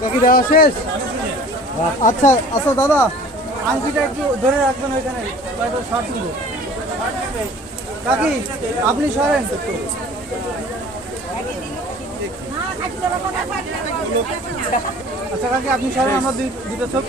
কাকি দেওয়া শেষ? আচ্ছা আচ্ছা দাদা, আংটিটা একটু ধরে রাখবেন ওইখানে, শর্ট নিব। কাকি আপনি সরেন। আচ্ছা কাকি আপনি সরেন, আমরা দুটো চোখ